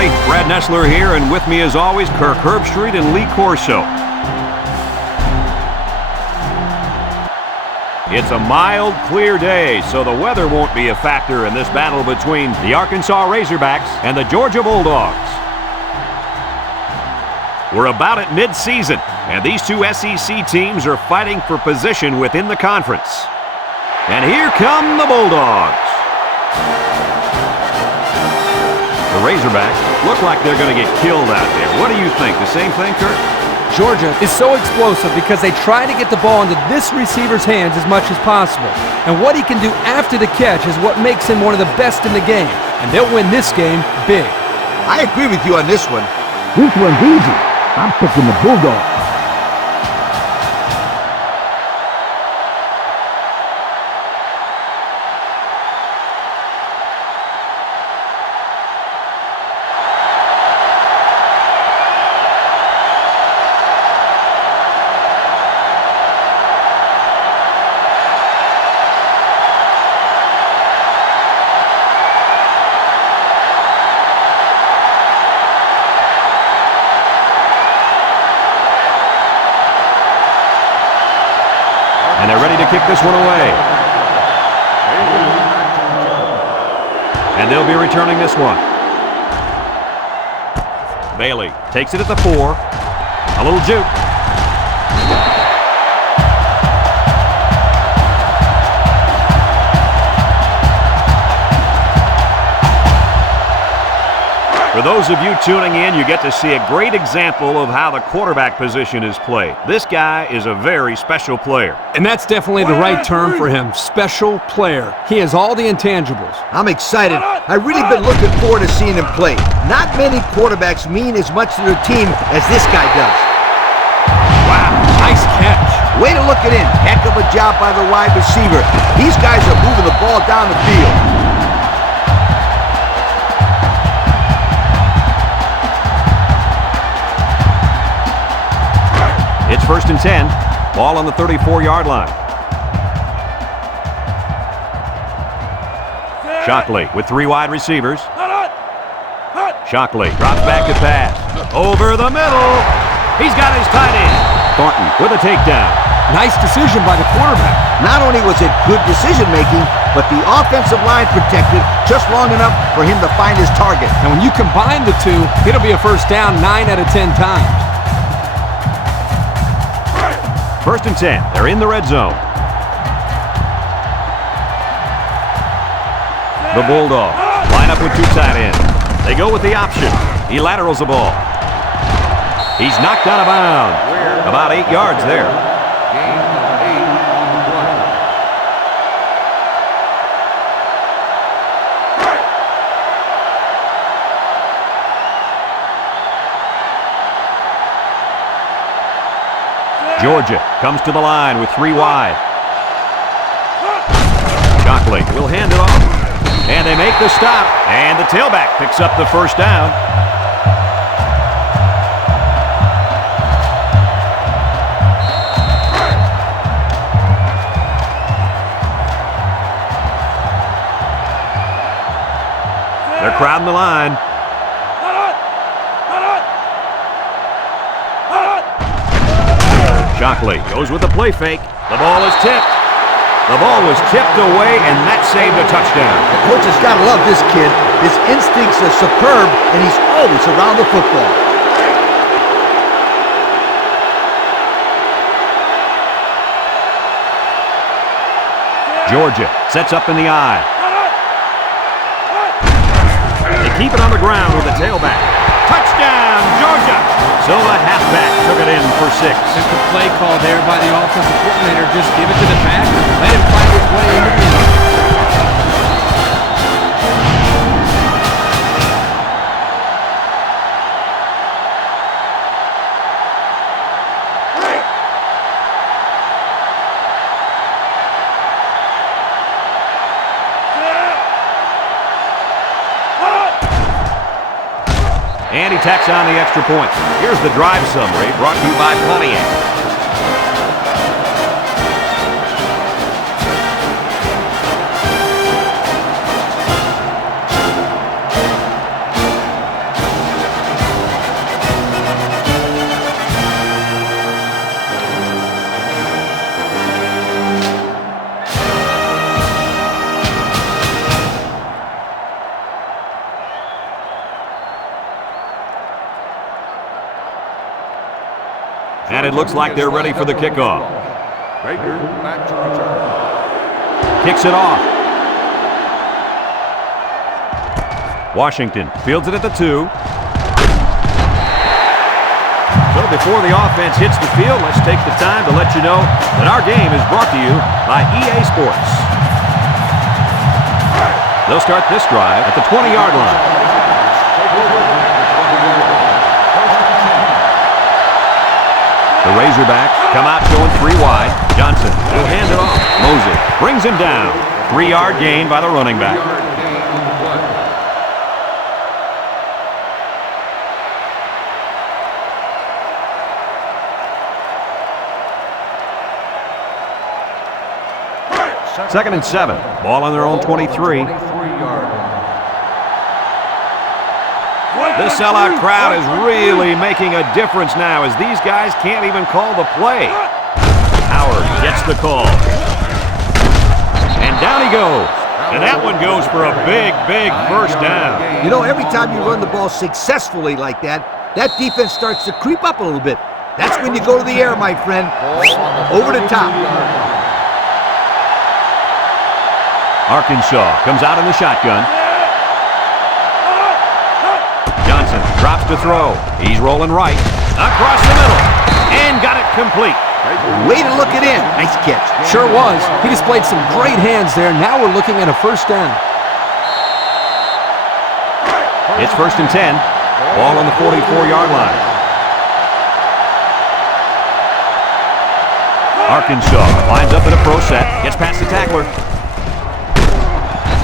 everybody. Brad Nessler here, and with me as always, Kirk Herbstreit and Lee Corso. It's a mild, clear day, so the weather won't be a factor in this battle between the Arkansas Razorbacks and the Georgia Bulldogs. We're about at mid-season, and these two SEC teams are fighting for position within the conference. And here come the Bulldogs. The Razorbacks look like they're going to get killed out there. What do you think? The same thing, Kirk? Georgia is so explosive because they try to get the ball into this receiver's hands as much as possible. And what he can do after the catch is what makes him one of the best in the game. And they'll win this game big. I agree with you on this one. This one's easy. I'm picking the Bulldogs. And they're ready to kick this one away. And they'll be returning this one. Bailey takes it at the 4. A little juke. For those of you tuning in, you get to see a great example of how the quarterback position is played. This guy is a very special player. And that's definitely the right term for him, special player. He has all the intangibles. I'm excited. I've really been looking forward to seeing him play. Not many quarterbacks mean as much to their team as this guy does. Wow, nice catch. Way to look it in. Heck of a job by the wide receiver. These guys are moving the ball down the field. It's 1st and 10. Ball on the 34-yard line. Shockley with 3 wide receivers. Shockley drops back to pass. Over the middle. He's got his tight end. Thornton with a takedown. Nice decision by the quarterback. Not only was it good decision-making, but the offensive line protected just long enough for him to find his target. And when you combine the two, it'll be a first down 9 out of 10 times. 1st and 10. They're in the red zone. The Bulldogs line up with 2 tight ends. They go with the option. He laterals the ball. He's knocked out of bounds. About 8 yards there. Georgia comes to the line with 3 wide. Shockley will hand it off. And they make the stop. And the tailback picks up the first down. They're crowding the line. Shockley goes with the play fake. The ball is tipped. The ball was tipped away, and that saved a touchdown. The coach has got to love this kid. His instincts are superb, and he's always around the football. Georgia sets up in the eye. They keep it on the ground with the tailback. Touchdown, Georgia! So the halfback took it in for 6. Simple play call there by the offensive coordinator. Just give it to the back and let him find his way into the end. And he tacks on the extra point. Here's the drive summary brought to you by Pontiac. And it looks like they're ready for the kickoff. Baker back to return. Kicks it off. Washington fields it at the 2. So before the offense hits the field, let's take the time to let you know that our game is brought to you by EA Sports. They'll start this drive at the 20-yard line. The Razorbacks come out showing 3 wide. Johnson will hand it off. Moses brings him down. 3-yard gain by the running back. Second and 7. Ball on their own 23. This sellout crowd is really making a difference now as these guys can't even call the play. Howard gets the call. And down he goes. And that one goes for a big, big first down. You know, every time you run the ball successfully like that, that defense starts to creep up a little bit. That's when you go to the air, my friend. Over the top. Arkansas comes out in the shotgun. Johnson drops to throw. He's rolling right. Across the middle. And got it complete. Way to look it in. Nice catch. Sure was. He displayed some great hands there. Now we're looking at a first down. It's first and 10. Ball on the 44-yard line. Arkansas lines up in a pro set. Gets past the tackler.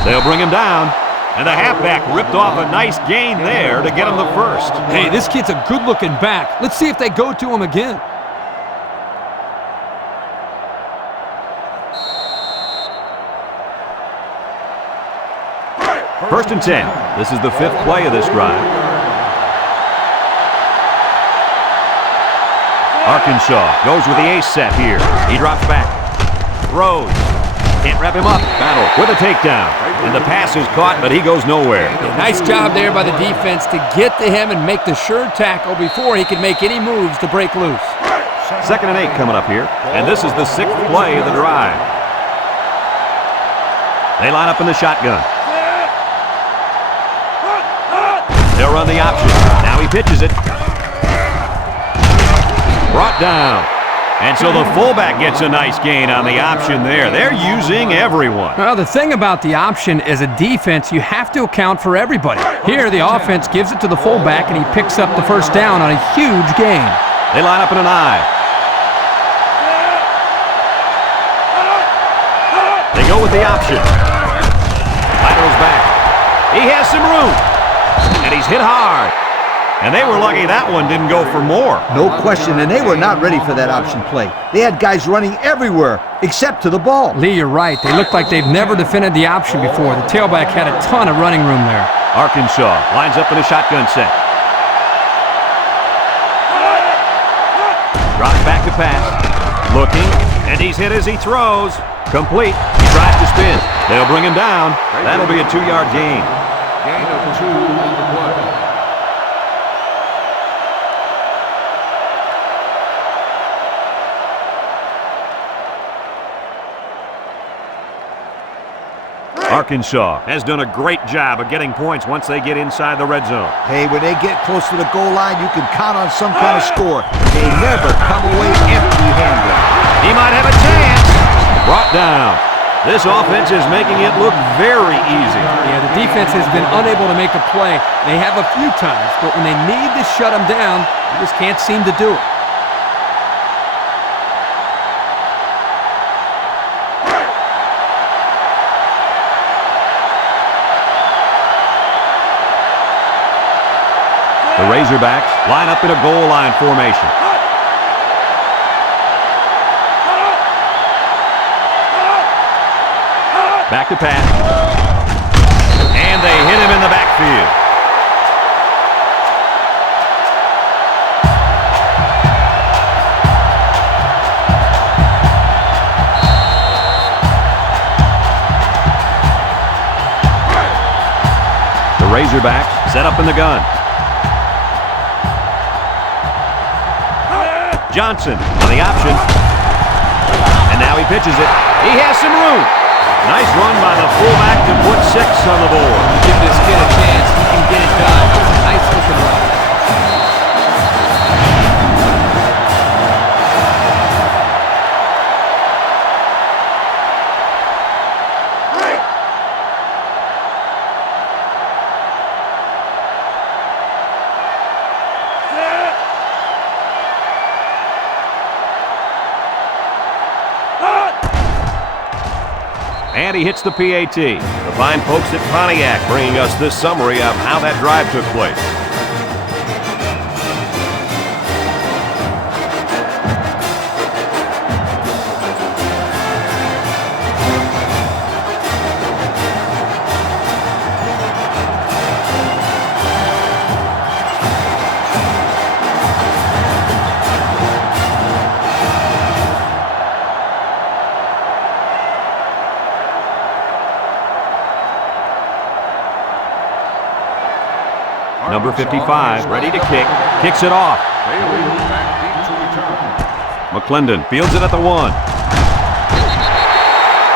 They'll bring him down. And the halfback ripped off a nice gain there to get him the first. Hey, this kid's a good-looking back. Let's see if they go to him again. First and 10. This is the 5th play of this drive. Arkansas goes with the ace set here. He drops back. Throws. Can't wrap him up. Battle with a takedown. And the pass is caught, but he goes nowhere. Yeah, nice job there by the defense to get to him and make the sure tackle before he can make any moves to break loose. Second and 8 coming up here. And this is the 6th play of the drive. They line up in the shotgun. They'll run the option. Now he pitches it. Brought down. And so the fullback gets a nice gain on the option there. They're using everyone. Well, the thing about the option is a defense, you have to account for everybody. Here, the offense gives it to the fullback, and he picks up the first down on a huge gain. They line up in an I. They go with the option. Laterals back. He has some room. And he's hit hard. And they were lucky that one didn't go for more. No question, and they were not ready for that option play. They had guys running everywhere except to the ball. Lee, you're right. They look like they've never defended the option before. The tailback had a ton of running room there. Arkansas lines up in a shotgun set. Drops back to pass. Looking, and he's hit as he throws. Complete. He tries to spin. They'll bring him down. That'll be a 2-yard gain. Gain of 2 on the play. Arkansas has done a great job of getting points once they get inside the red zone. Hey, when they get close to the goal line, you can count on some kind of score. They never come away empty-handed. He might have a chance. Brought down. This offense is making it look very easy. Yeah, the defense has been unable to make a play. They have a few times, but when they need to shut them down, they just can't seem to do it. The Razorbacks line up in a goal line formation. Back to pass. And they hit him in the backfield. The Razorbacks set up in the gun. Johnson on the option. And now he pitches it. He has some room. Nice run by the fullback to put 6 on the board. You give this kid a chance, he can get it done. Nice looking run. And he hits the PAT. The fine folks at Pontiac bringing us this summary of how that drive took place. Number 55, ready to kick. Kicks it off. Bailey back deep to return. McClendon fields it at the 1.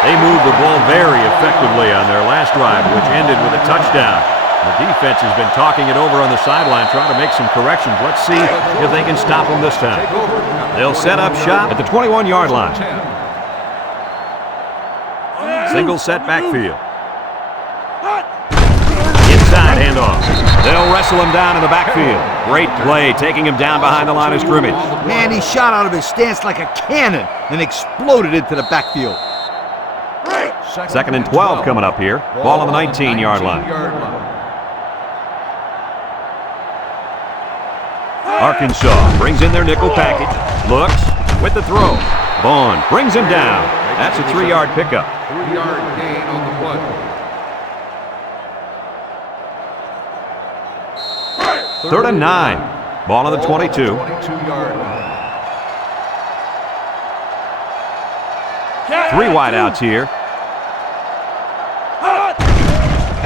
They moved the ball very effectively on their last drive, which ended with a touchdown. The defense has been talking it over on the sideline, trying to make some corrections. Let's see if they can stop them this time. They'll set up shop at the 21-yard line. Single set backfield. Inside handoff. They'll wrestle him down in the backfield. Great play, taking him down behind the line of scrimmage. Man, he shot out of his stance like a cannon and exploded into the backfield. 2nd and 12 coming up here. Ball on the 19-yard line. Arkansas brings in their nickel package. Looks with the throw. Vaughn brings him down. That's a 3-yard pickup. 3-yard gain on the play. 3rd and 9. Ball on the 22. 22-yard line. 3 wideouts here.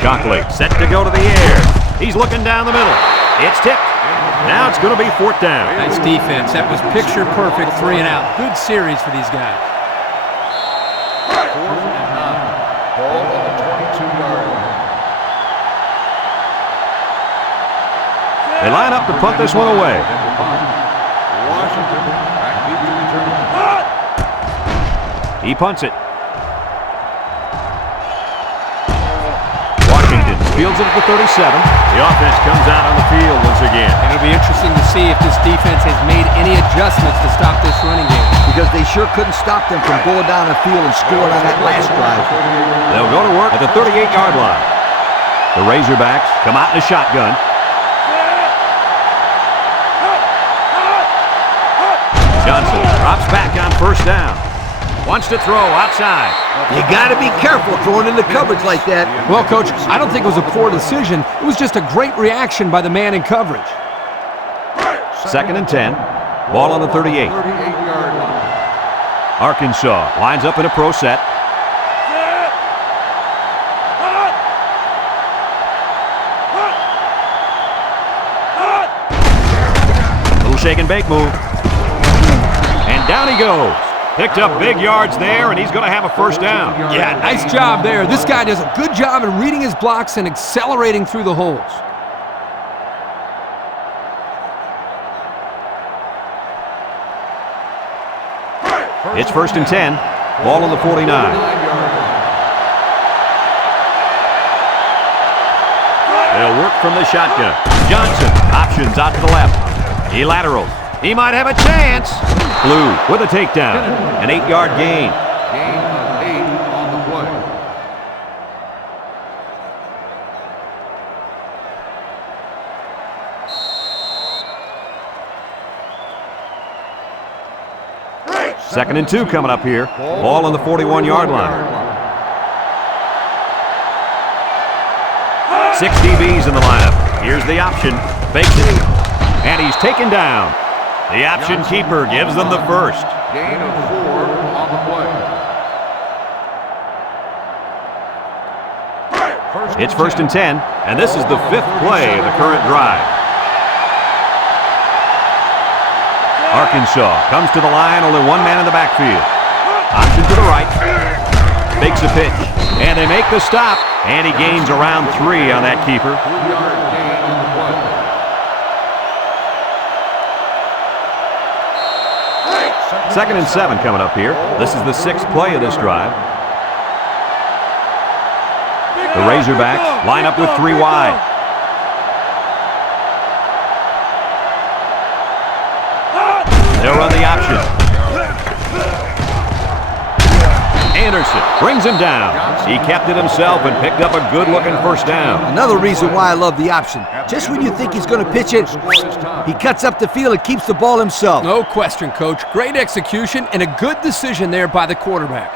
Shockley set to go to the air. He's looking down the middle. It's tipped. Now it's going to be 4th down. Nice defense. That was picture perfect 3 and out. Good series for these guys. 4th and 9. Ball on the 22-yard line. They line up to punt this one away. Washington back deep to return. He punts it. Washington fields it at the 37. The offense comes out on the field once again. It'll be interesting to see if this defense has made any adjustments to stop this running game. Because they sure couldn't stop them from going down the field and scoring on that last drive. They'll go to work at the 38-yard line. The Razorbacks come out in a shotgun. Johnson drops back on 1st down. Wants to throw outside. You got to be careful throwing into coverage like that. Well, Coach, I don't think it was a poor decision. It was just a great reaction by the man in coverage. 2nd and 10. Ball on the 38. 38-yard line. Arkansas lines up in a pro set. Little shake and bake move. And down he goes. Picked up big yards there, and he's going to have a 1st down. Yeah, nice job there. This guy does a good job in reading his blocks and accelerating through the holes. It's 1st and 10. Ball on the 49. They'll work from the shotgun. Johnson options out to the left. He laterals. He might have a chance. Blue with a takedown. An 8-yard gain. Gain of 8 on the play. Second and 2 coming up here. Ball on the 41-yard line. 6 DBs in the lineup. Here's the option. Fakes it. And he's taken down. The option keeper gives them the 1st. Gain of 4 on the play. It's 1st and 10, and this is the 5th play of the current drive. Arkansas comes to the line, only one man in the backfield. Option to the right. Fakes a pitch. And they make the stop. And he gains around 3 on that keeper. 3-yard gain in the play. Second and 7 coming up here. This is the 6th play of this drive. The Razorbacks line up with 3 wide. They'll run the option. Anderson brings him down. He kept it himself and picked up a good-looking first down. Another reason why I love the option. Just when you think he's going to pitch it, he cuts up the field and keeps the ball himself. No question, Coach. Great execution and a good decision there by the quarterback.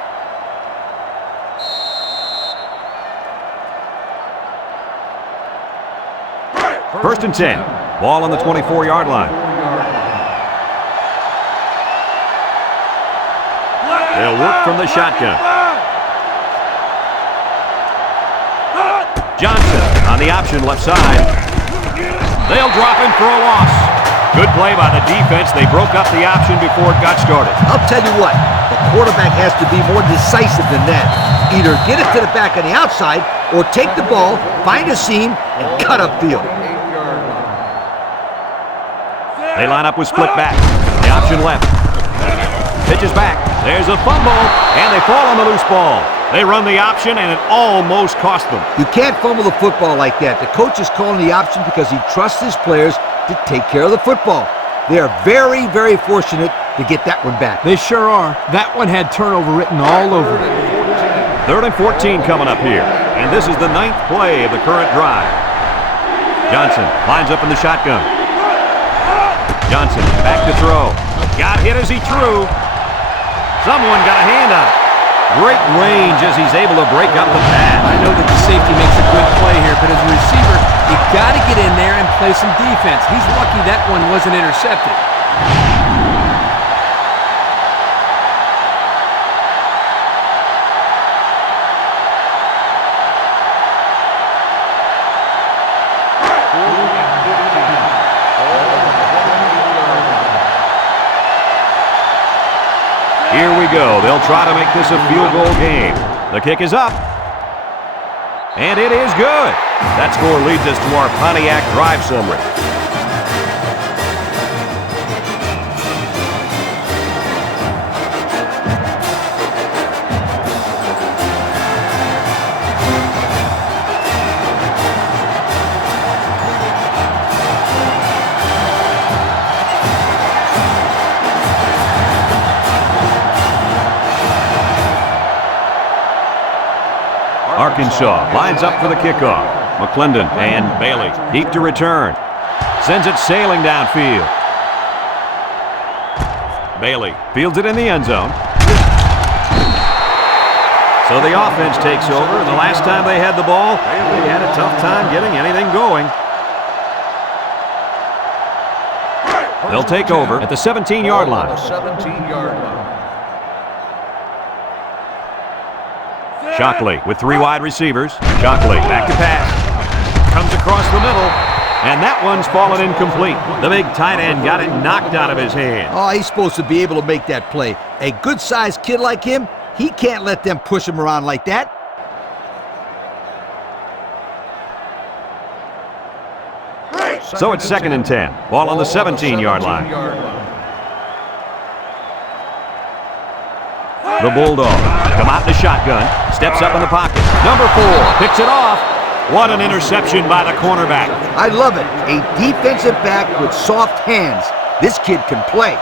First and 10. Ball on the 24-yard line. They'll work from the shotgun. Johnson on the option left side. They'll drop him for a loss. Good play by the defense. They broke up the option before it got started. I'll tell you what, the quarterback has to be more decisive than that. Either get it to the back on the outside or take the ball, find a seam, and cut upfield. They line up with split back. The option left. Pitches back. There's a fumble, and they fall on the loose ball. They run the option, and it almost cost them. You can't fumble the football like that. The coach is calling the option because he trusts his players to take care of the football. They are very, very fortunate to get that one back. They sure are. That one had turnover written all over it. Third and 14 coming up here, and this is the 9th play of the current drive. Johnson lines up in the shotgun. Johnson back to throw. Got hit as he threw. Someone got a hand on it. Great range as he's able to break up the pass. I know that the safety makes a good play here, but as a receiver, you got to get in there and play some defense. He's lucky that one wasn't intercepted. Here we go. They'll try to make this a field goal game. The kick is up. And it is good. That score leads us to our Pontiac drive summary. Arkansas lines up for the kickoff. McClendon and Bailey deep to return. Sends it sailing downfield. Bailey fields it in the end zone. So the offense takes over, and the last time they had the ball, they had a tough time getting anything going. They'll take over at the 17-yard line. 17-yard line. Shockley with 3 wide receivers. Shockley back to pass. Comes across the middle, and that one's fallen incomplete. The big tight end got it knocked out of his hand. Oh, he's supposed to be able to make that play. A good-sized kid like him, he can't let them push him around like that. So it's 2nd and 10. Ball on the 17-yard line. The Bulldogs come out in the shotgun. Steps up in the pocket. Number 4 picks it off. What an interception by the cornerback. I love it. A defensive back with soft hands. This kid can play.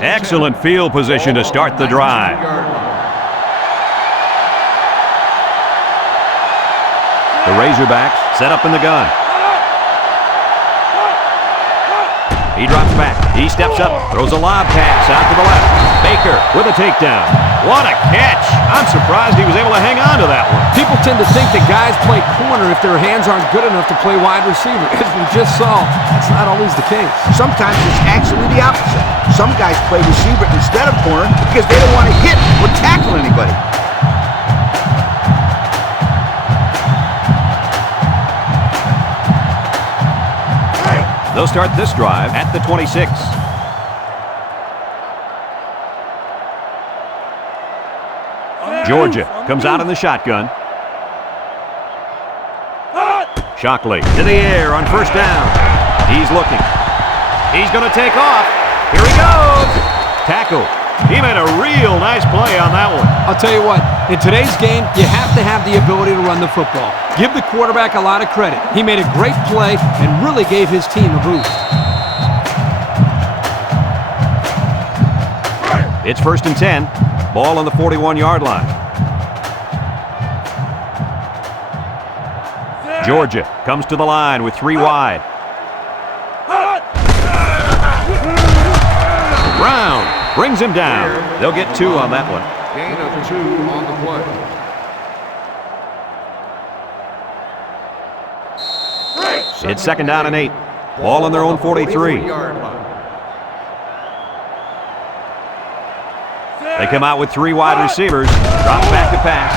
Excellent field position to start the drive. The Razorbacks set up in the gun. He drops back. He steps up. Throws a lob pass out to the left. Baker with a takedown. What a catch. I'm surprised he was able to hang on to that one. People tend to think that guys play corner if their hands aren't good enough to play wide receiver. As we just saw, that's not always the case. Sometimes it's actually the opposite. Some guys play receiver instead of corner because they don't want to hit or tackle anybody. They'll start this drive at the 26. Georgia comes out in the shotgun. Shockley to the air on first down. He's looking. He's going to take off. Here he goes. Tackle. He made a real nice play on that one. I'll tell you what, in today's game, you have to have the ability to run the football. Give the quarterback a lot of credit. He made a great play and really gave his team a boost. It's 1st and 10. Ball on the 41-yard line. Georgia comes to the line with 3 wide. Brown brings him down. They'll get 2 on that one. Gain of 2 on the play. It's 2nd down and 8. Ball on their own 43. They come out with 3 wide receivers. Drop back to pass.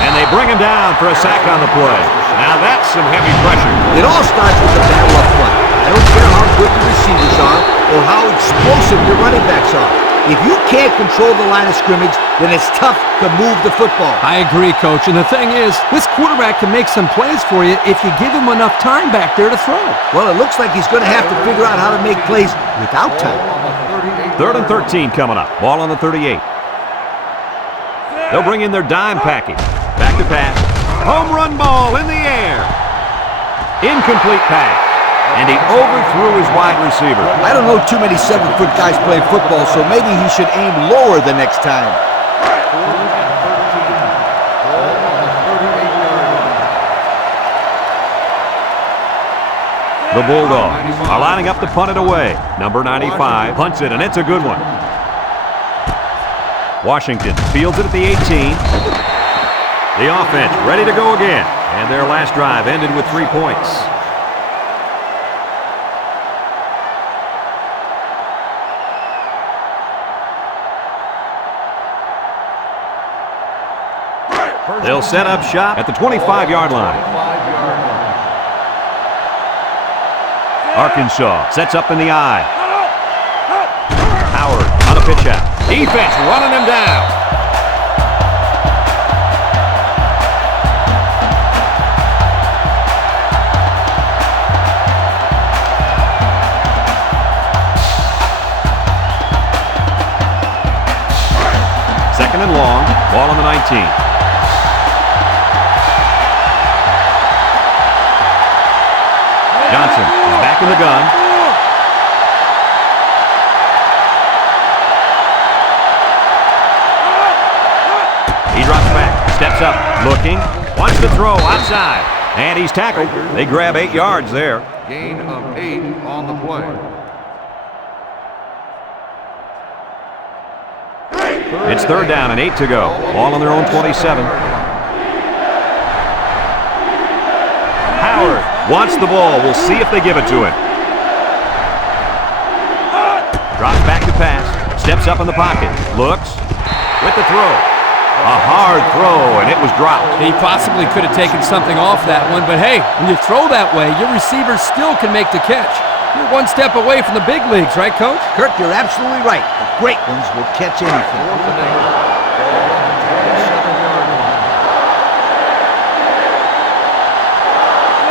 And they bring him down for a sack on the play. Now that's some heavy pressure. It all starts with the battle up front. I don't care how good the receivers are or how explosive your running backs are. If you can't control the line of scrimmage, then it's tough to move the football. I agree, Coach. And the thing is, this quarterback can make some plays for you if you give him enough time back there to throw. Well, it looks like he's going to have to figure out how to make plays without time. 3rd and 13 coming up. Ball on the 38. They'll bring in their dime package. Back to pass. Home run ball in the air. Incomplete pass. And he overthrew his wide receiver. I don't know too many 7-foot guys playing football, so maybe he should aim lower the next time. The Bulldogs are lining up to punt it away. Number 95 punts it, and it's a good one. Washington fields it at the 18. The offense ready to go again. And their last drive ended with 3 points. They'll set up shop at the 25-yard line. Arkansas sets up in the I. Howard on a pitch out. Defense running him down. Second and long. Ball on the 19. Johnson is back in the gun. He drops back, steps up, looking, wants to throw outside, and he's tackled. They grab 8 yards there. Gain of 8 on the play. It's 3rd down and 8 to go. Ball on their own 27. Howard wants the ball. We'll see if they give it to him. Drops back to pass. Steps up in the pocket. Looks. With the throw. A hard throw, and it was dropped. He possibly could have taken something off that one, but hey, when you throw that way, your receiver still can make the catch. You're one step away from the big leagues, right, Coach? Kirk, you're absolutely right. The great ones will catch anything.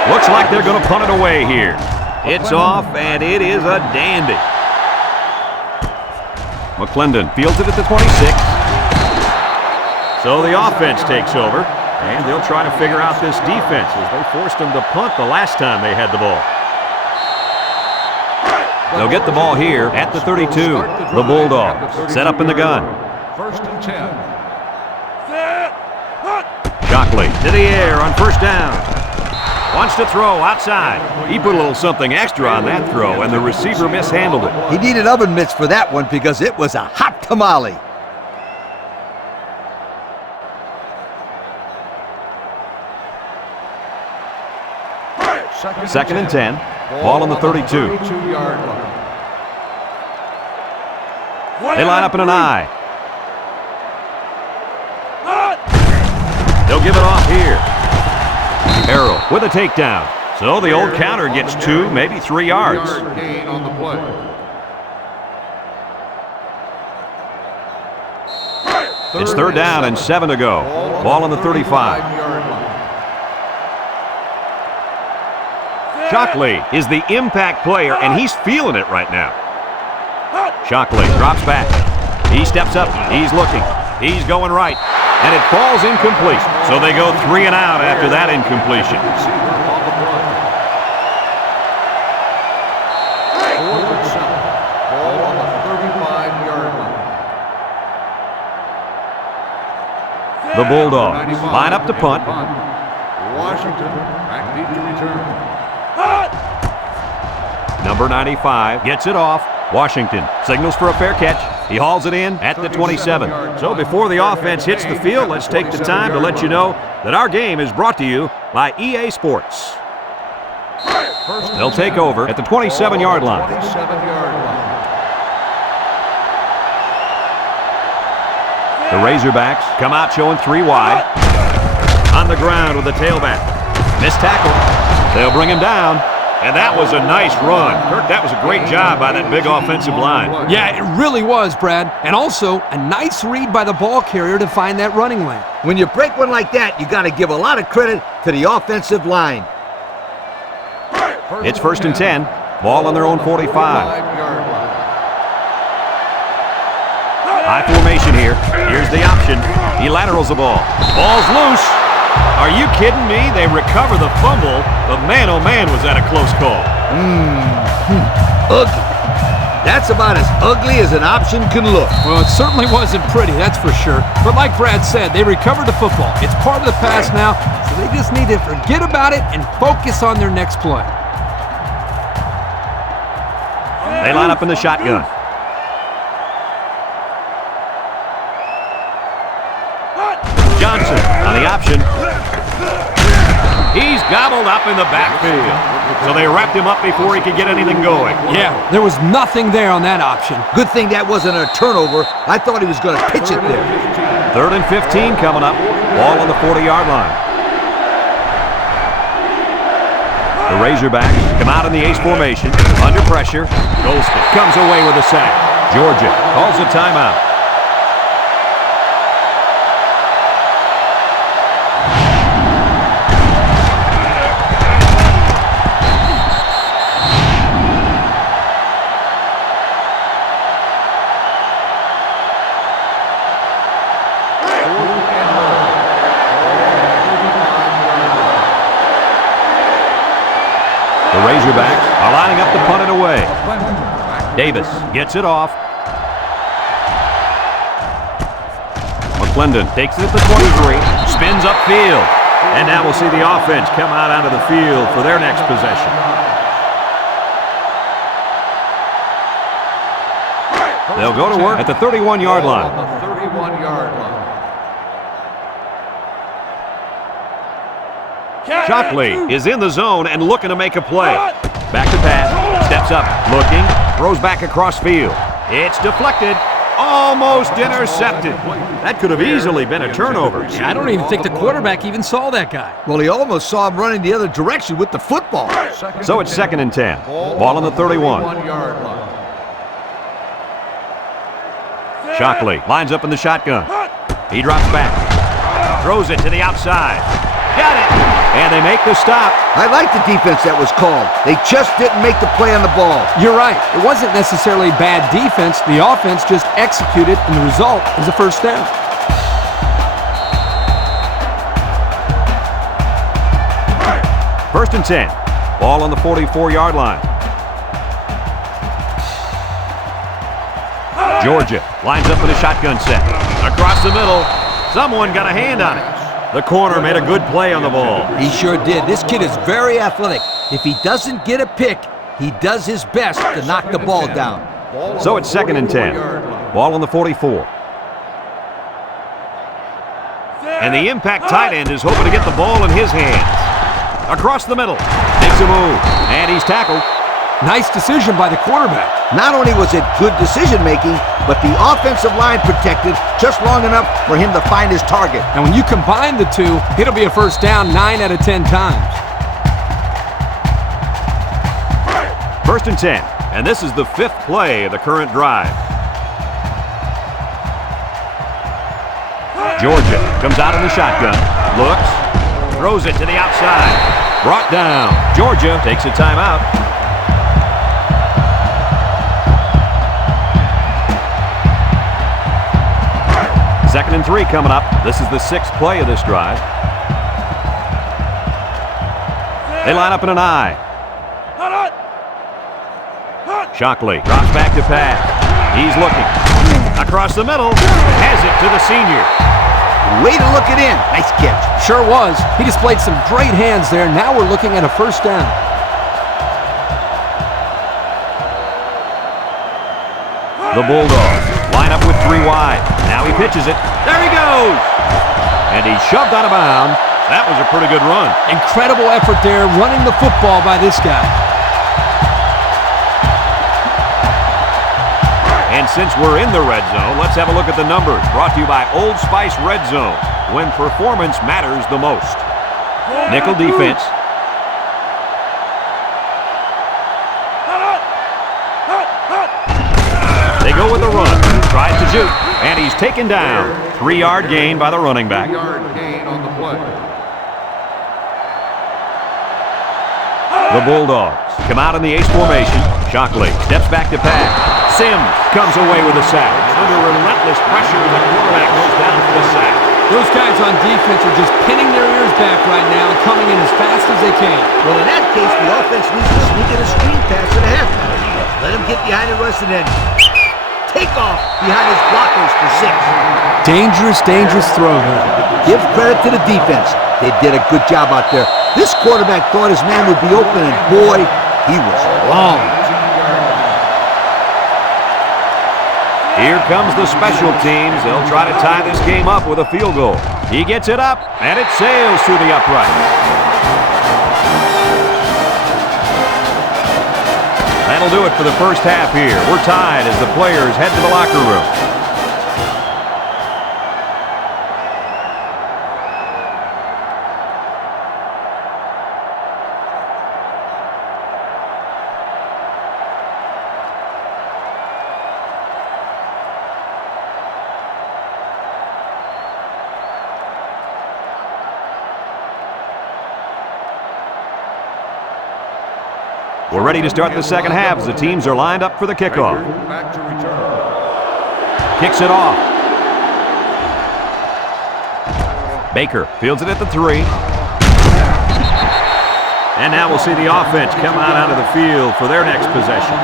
Looks like they're going to punt it away here. It's off, and it is a dandy. McClendon fields it at the 26. So the offense takes over, and they'll try to figure out this defense as they forced them to punt the last time they had the ball. They'll get the ball here at the 32. The Bulldogs set up in the gun. 1st and 10. Shockley to the air on first down. Wants to throw outside. He put a little something extra on that throw, and the receiver mishandled it. He needed oven mitts for that one because it was a hot tamale. Second and 10. Ball on the 32. 32-yard line. They line up in an I. They'll give it off here. Harrell with a takedown. So the old counter gets 2, maybe 3 yards. Gain on the play. It's third down and 7 to go. Ball on the 35. Shockley is the impact player, and he's feeling it right now. Shockley drops back. He steps up. He's looking. He's going right. And it falls incomplete. So they go 3 and out after that incompletion. Ball on the 35-yard line. The Bulldogs line up to punt. Washington back deep to return. Number 95 gets it off. Washington signals for a fair catch. He hauls it in at the 27. So before the offense hits the field, let's take the time to let you know that our game is brought to you by EA Sports. They'll take over at the 27-yard line. 27-yard line. The Razorbacks come out showing 3 wide. On the ground with the tailback. Missed tackle. They'll bring him down. And that was a nice run. Kirk, that was a great job by that big offensive line. Yeah, it really was, Brad. And also, a nice read by the ball carrier to find that running lane. When you break one like that, you got to give a lot of credit to the offensive line. It's first and 10. Ball on their own 45. High formation here. Here's the option. He laterals the ball. Ball's loose. Are you kidding me? They recover the fumble, but man, oh man, was that a close call. Ugly. That's about as ugly as an option can look. Well, it certainly wasn't pretty, that's for sure. But like Brad said, they recovered the football. It's part of the pass now, so they just need to forget about it and focus on their next play. They line up in the shotgun. Johnson on the option. He's gobbled up in the backfield. So they wrapped him up before he could get anything going. Yeah, there was nothing there on that option. Good thing that wasn't a turnover. I thought he was going to pitch it there. Third and 15 coming up. Ball on the 40-yard line. The Razorbacks come out in the ace formation. Under pressure. Golston comes away with a sack. Georgia calls a timeout. The Razorbacks are lining up to punt it away. Davis gets it off. McClendon takes it at the 23, spins upfield. And now we'll see the offense come out onto the field for their next possession. They'll go to work at the 31-yard line. On the 31-yard line. Shockley is in the zone and looking to make a play. Back to pass, steps up, looking, throws back across field. It's deflected, almost intercepted. That could have easily been a turnover. I don't even think the quarterback even saw that guy. Well, he almost saw him running the other direction with the football. So it's second and 10. Ball on the 31. 31-yard line. Shockley lines up in the shotgun. He drops back, throws it to the outside. Got it, and they make the stop. I like the defense that was called. They just didn't make the play on the ball. You're right. It wasn't necessarily bad defense. The offense just executed, and the result is a first down. First and 10. Ball on the 44-yard line. Georgia lines up in a shotgun set. Across the middle. Someone got a hand on it. The corner made a good play on the ball. He sure did. This kid is very athletic. If he doesn't get a pick, he does his best to knock the ball down. So it's 2nd and 10. Ball on the 44. And the impact tight end is hoping to get the ball in his hands. Across the middle. Makes a move. And he's tackled. Nice decision by the quarterback. Not only was it good decision-making, but the offensive line protected just long enough for him to find his target. And when you combine the two, it'll be a first down 9 out of 10 times. 1st and 10. And this is the 5th play of the current drive. Georgia comes out in the shotgun. Looks. Throws it to the outside. Brought down. Georgia takes a timeout. 2nd and 3 coming up. This is the 6th play of this drive. They line up in an I. Shockley drops back to pass. He's looking. Across the middle. Has it to the senior. Way to look it in. Nice catch. Sure was. He displayed some great hands there. Now we're looking at a first down. The Bulldogs line up with 3 wide. Now he pitches it. There he goes. And he's shoved out of bounds. That was a pretty good run. Incredible effort there running the football by this guy. And since we're in the red zone, let's have a look at the numbers. Brought to you by Old Spice Red Zone, when performance matters the most. Nickel defense. They go with the run. Tries to shoot, and he's taken down. 3-yard gain by the running back. 3-yard gain on the play. The Bulldogs come out in the ace formation. Shockley steps back to pass. Sims comes away with a sack. Under relentless pressure, the quarterback goes down for the sack. Those guys on defense are just pinning their ears back right now and coming in as fast as they can. Well, in that case, the offense needs to sneak in a screen pass at a halftime. Let him get behind the rush and then take off behind his blockers for 6. Dangerous, dangerous throw there. Give credit to the defense. They did a good job out there. This quarterback thought his man would be open, and boy, he was wrong. Here comes the special teams. They'll try to tie this game up with a field goal. He gets it up, and it sails through the upright. That'll do it for the first half here. We're tied as the players head to the locker room. We're ready to start the second half as the teams are lined up for the kickoff. Back to return. Kicks it off. Baker fields it at the 3. And now we'll see the offense come out of the field for their next possession.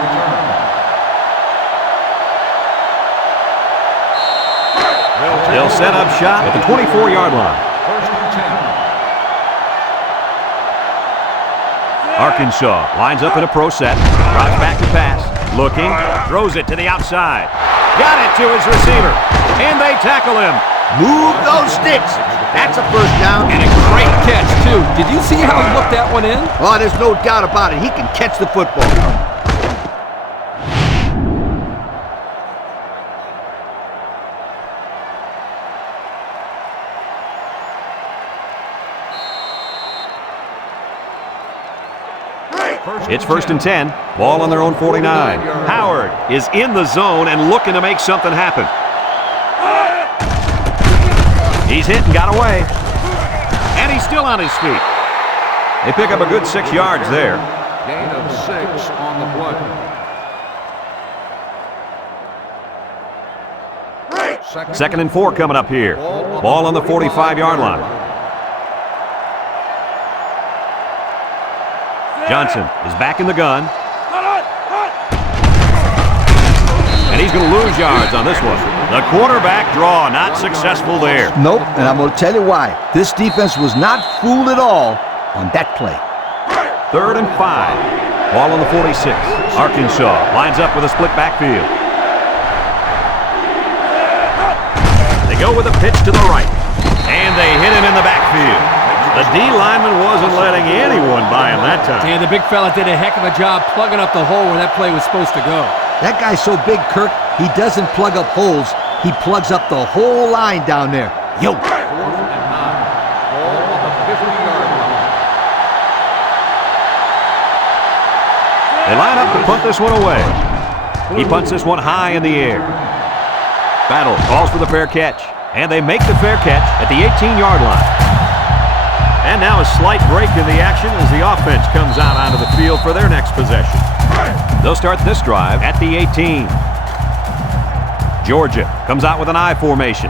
They'll set up shop at the 24-yard line. First and 10. Arkansas lines up in a pro set, drops back to pass, looking, throws it to the outside. Got it to his receiver, and they tackle him. Move those sticks. That's a first down. And a great catch, too. Did you see how he looked that one in? Oh, there's no doubt about it. He can catch the football. It's first and 10. Ball on their own 49. Howard is in the zone and looking to make something happen. He's hit and got away. And he's still on his feet. They pick up a good 6 yards there. Gain of 6 on the play. Second and 4 coming up here. Ball on the 45-yard line. Johnson is back in the gun. And he's going to lose yards on this one. The quarterback draw, not successful there. Nope, and I'm going to tell you why. This defense was not fooled at all on that play. 3rd and 5. Ball on the 46. Arkansas lines up with a split backfield. They go with a pitch to the right, and they hit him in the backfield. The D lineman wasn't letting anyone by him that time. And the big fella did a heck of a job plugging up the hole where that play was supposed to go. That guy's so big, Kirk, he doesn't plug up holes. He plugs up the whole line down there. Yo! 4th and 9. Ball on the 50-yard line. They line up to punt this one away. He punts this one high in the air. Battle calls for the fair catch, and they make the fair catch at the 18-yard line. And now a slight break in the action as the offense comes out onto the field for their next possession. They'll start this drive at the 18. Georgia comes out with an I formation.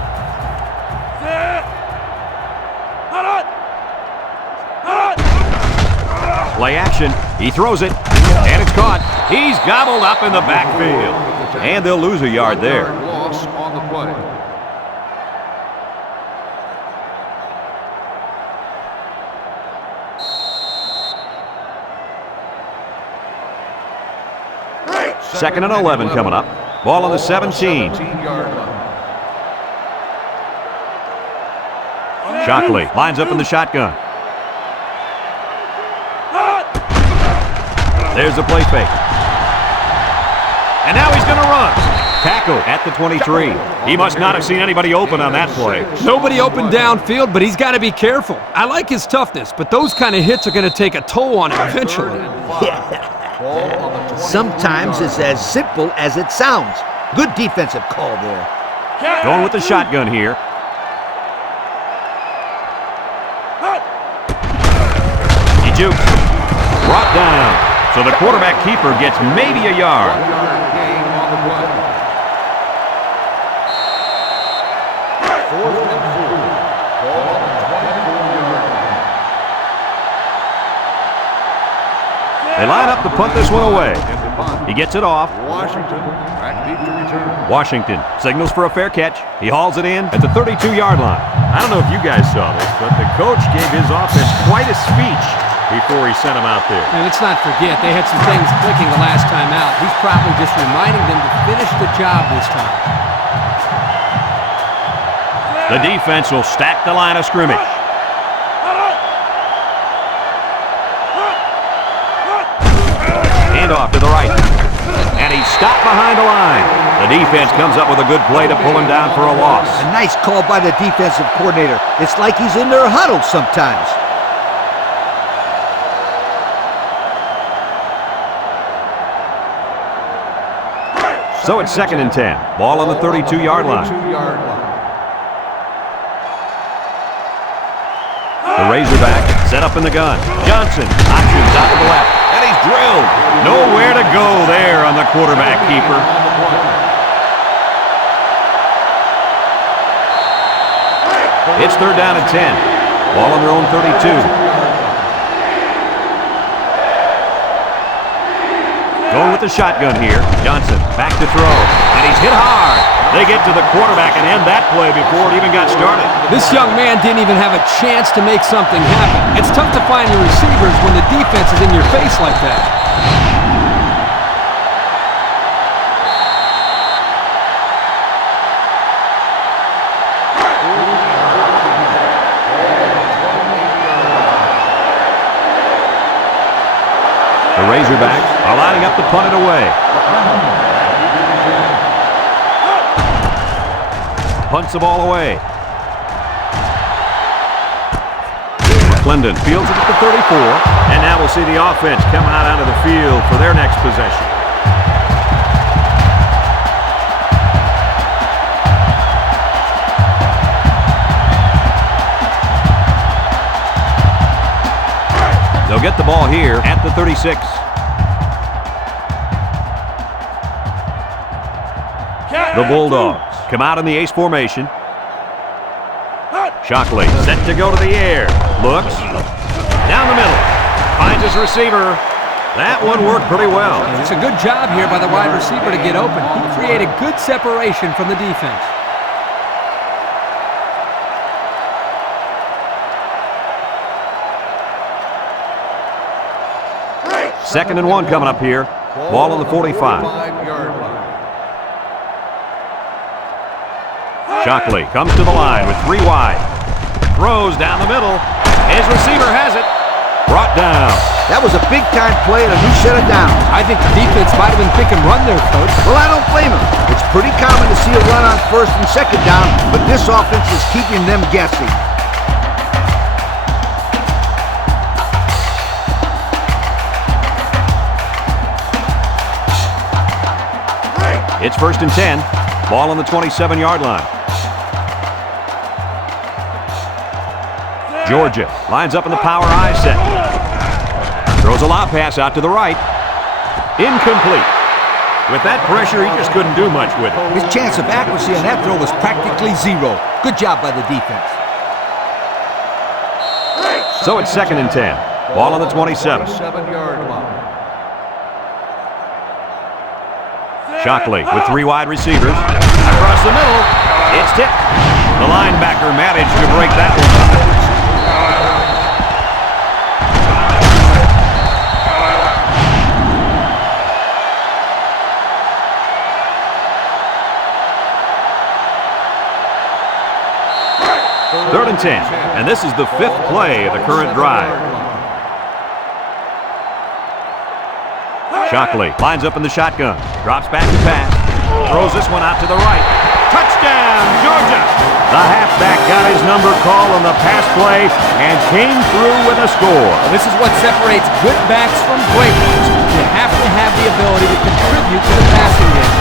Play action. He throws it, and it's caught. He's gobbled up in the backfield. And they'll lose a yard there. Loss on the play. Second and 11 coming up. Ball on the 17. 17-yard line. Shockley lines up in the shotgun. There's the play fake. And now he's going to run. Tackle at the 23. He must not have seen anybody open on that play. Nobody open downfield, but he's got to be careful. I like his toughness, but those kind of hits are going to take a toll on him eventually. Sometimes it's as simple as it sounds. Good defensive call there. Going with the shotgun here. He jukes. Brought down. So the quarterback keeper gets maybe a yard. 1-yard gain on the play. 4th and 4. Ball on the 24-yard line. They line up to punt this one away. He gets it off. Washington back deep to return. Washington signals for a fair catch. He hauls it in at the 32-yard line. I don't know if you guys saw this, but the coach gave his offense quite a speech before he sent him out there. And let's not forget, they had some things clicking the last time out. He's probably just reminding them to finish the job this time. The defense will stack the line of scrimmage. Hand off to the right. And he's stopped behind the line. The defense comes up with a good play to pull him down for a loss. A nice call by the defensive coordinator. It's like he's in their huddle sometimes. So it's 2nd and 10. Ball on the 32-yard line. 32-yard line. The Razorback set up in the gun. Johnson options out to the left. And he's drilled. Nowhere to go there on the quarterback keeper. It's 3rd down and 10. Ball on their own 32. Going with the shotgun here. Johnson back to throw. And he's hit hard. They get to the quarterback and end that play before it even got started. This young man didn't even have a chance to make something happen. It's tough to find your receivers when the defense is in your face like that. The Razorbacks are lining up to punt it away. Punts the ball away. McClendon fields it at the 34. And now we'll see the offense come out onto the field for their next possession. They'll get the ball here at the 36. The Bulldogs come out in the ace formation. Shockley set to go to the air. Looks. Down the middle. Finds his receiver. That one worked pretty well. It's a good job here by the wide receiver to get open. He created good separation from the defense. 2nd and 1 coming up here. Ball on the 45. Shockley comes to the line with 3 wide. Throws down the middle. His receiver has it. Brought down. That was a big-time play and a new set of downs. I think the defense might have been thinking run there, Coach. Well, I don't blame him. It's pretty common to see a run on 1st and 2nd down, but this offense is keeping them guessing. It's 1st and 10. Ball on the 27-yard line. Georgia lines up in the power I set. Throws a lob pass out to the right. Incomplete. With that pressure, he just couldn't do much with it. His chance of accuracy on that throw was practically zero. Good job by the defense. So it's 2nd and 10. Ball on the 27. Shockley with 3 wide receivers. Across the middle. It's tipped. The linebacker managed to break that one. Third and 10, and this is the 5th play of the current drive. Shockley lines up in the shotgun, drops back to pass, throws this one out to the right. Touchdown, Georgia! The halfback got his number called on the pass play and came through with a score. This is what separates good backs from great ones. You have to have the ability to contribute to the passing game.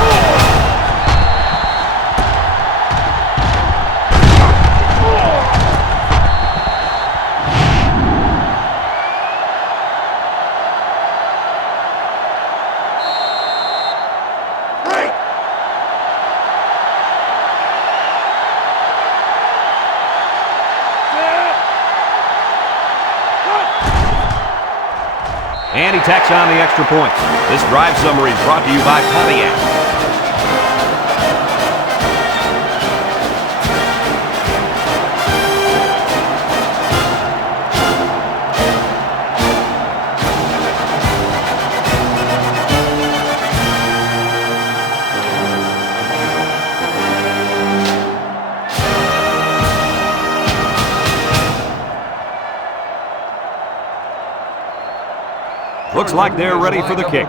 And he tacks on the extra point. This drive summary is brought to you by Pontiac. Looks like they're ready for the kick.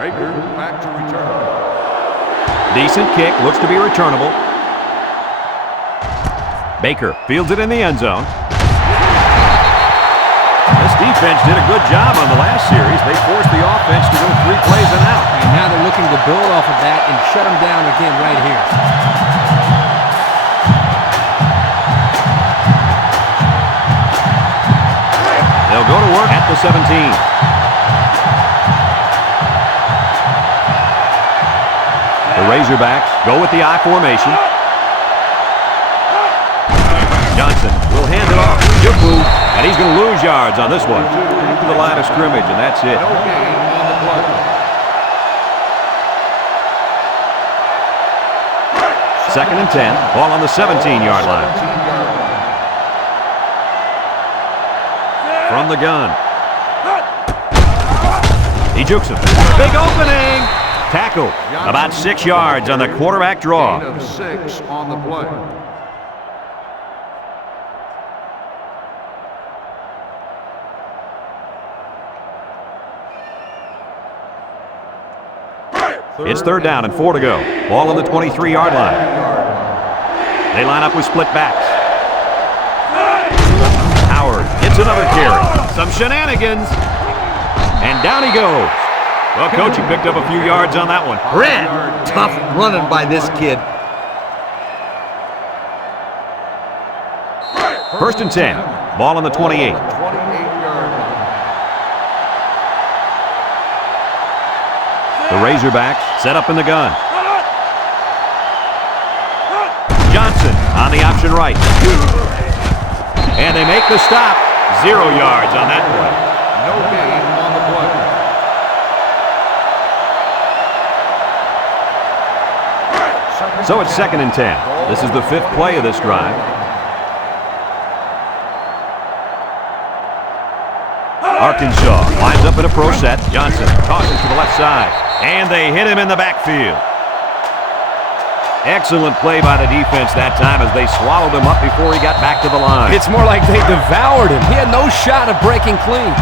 Baker back to return. Decent kick, looks to be returnable. Baker fields it in the end zone. This defense did a good job on the last series. They forced the offense to go 3 plays and out. And now they're looking to build off of that and shut them down again right here. They'll go to work at the 17. The Razorbacks go with the I formation. Johnson will hand it off to Jibu, and he's going to lose yards on this one. To the line of scrimmage, and that's it. No gain on the play. 2nd and 10, ball on the 17-yard line. From the gun. He jukes him. Big opening. Tackle. About 6 yards on the quarterback draw. Gain of 6 on the play. It's 3rd down and 4 to go. Ball on the 23-yard line. They line up with split backs. Howard gets another carry. Some shenanigans. And down he goes. Well, Coach, he picked up a few yards on that one. Red, tough running by this kid. 1st and 10. Ball on the 28. 28-yard line. The Razorbacks set up in the gun. Johnson on the option right. And they make the stop. 0 yards on that play. No gain on the play. So it's 2nd and 10. This is the 5th play of this drive. Arkansas lines up in a pro set. Johnson tosses to the left side. And they hit him in the backfield. Excellent play by the defense that time as they swallowed him up before he got back to the line. It's more like they devoured him. He had no shot of breaking clean.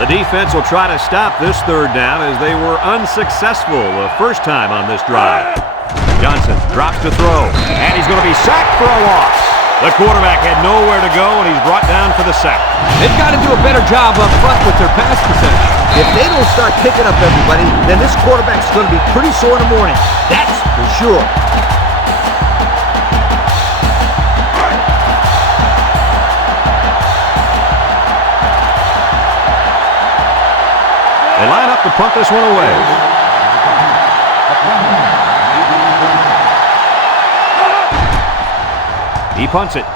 The defense will try to stop this 3rd down as they were unsuccessful the first time on this drive. Johnson drops to throw, and he's going to be sacked for a loss. The quarterback had nowhere to go, and he's brought down for the sack. They've got to do a better job up front with their pass protection. If they don't start picking up everybody, then this quarterback's going to be pretty sore in the morning. That's for sure. They line up to punt this one away. He punts it.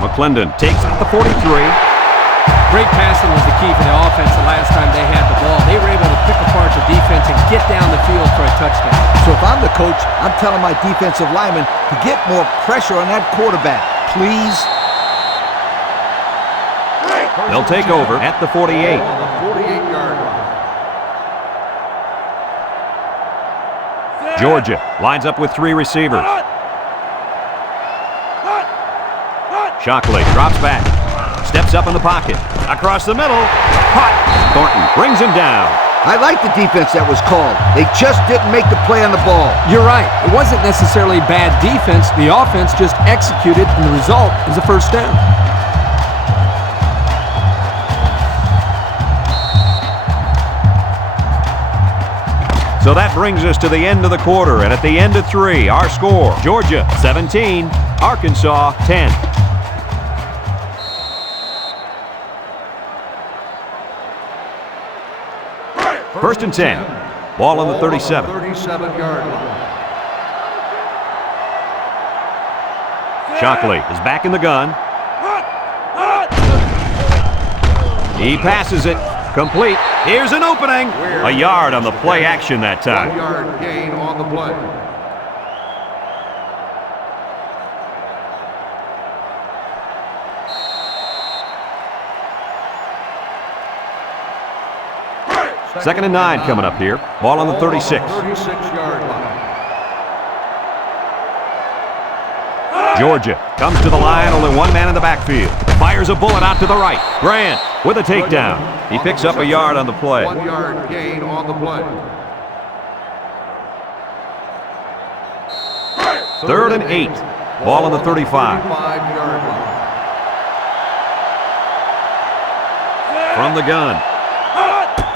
McClendon takes out the 43. Great passing was the key for the offense the last time they had the ball. They were able to pick apart the defense and get down the field for a touchdown. So if I'm the coach, I'm telling my defensive linemen to get more pressure on that quarterback, please. They'll take over at the 48. On the 48-yard line. Georgia lines up with 3 receivers. Shockley drops back. Steps up in the pocket. Across the middle. Caught. Thornton brings him down. I like the defense that was called. They just didn't make the play on the ball. You're right. It wasn't necessarily bad defense. The offense just executed, and the result is a first down. So that brings us to the end of the quarter, and at the end of 3, our score, Georgia 17, Arkansas 10. First and 10. Ball on the 37. 37-yard line. Shockley is back in the gun. He passes it. Complete. Here's an opening. A yard on the play action that time. 1-yard gain on the play. Second and 9 coming up here. Ball on the 36. 36-yard line. Georgia comes to the line, only one man in the backfield. Fires a bullet out to the right. Grant with a takedown. He picks up a yard on the play. 1-yard gain on the play. Third and 8. Ball on the 35. 35-yard line. From the gun.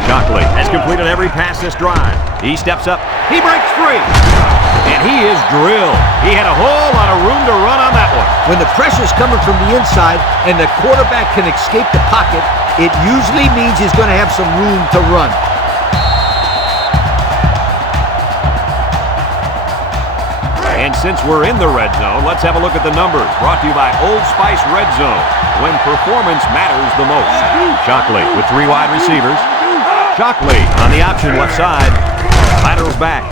Shockley has completed every pass this drive. He steps up. He breaks free. And he is drilled. He had a whole lot of room to run on that one. When the pressure's coming from the inside and the quarterback can escape the pocket, it usually means he's going to have some room to run. And since we're in the red zone, let's have a look at the numbers. Brought to you by Old Spice Red Zone, when performance matters the most. Shockley with 3 wide receivers. Shockley on the option left side. Laterals back.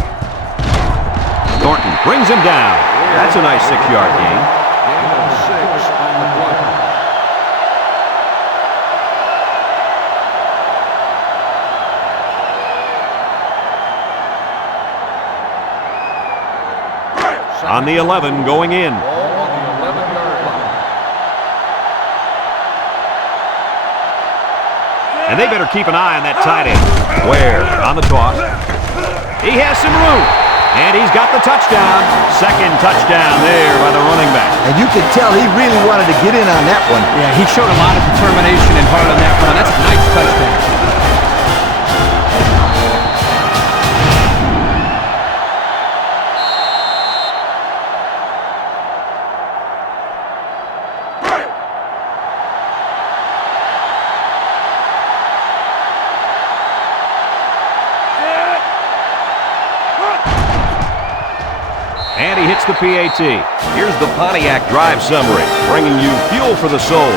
Thornton brings him down. That's a nice 6-yard gain. Gain of 6 on the play. On the 11 going in. Ball on the 11-yard line. And they better keep an eye on that tight end. Ware on the toss. He has some room. And he's got the touchdown. Second touchdown there by the running back. And you can tell he really wanted to get in on that one. Yeah, he showed a lot of determination and heart on that run. That's a nice touchdown. And he hits the PAT. Here's the Pontiac Drive Summary, bringing you fuel for the soul.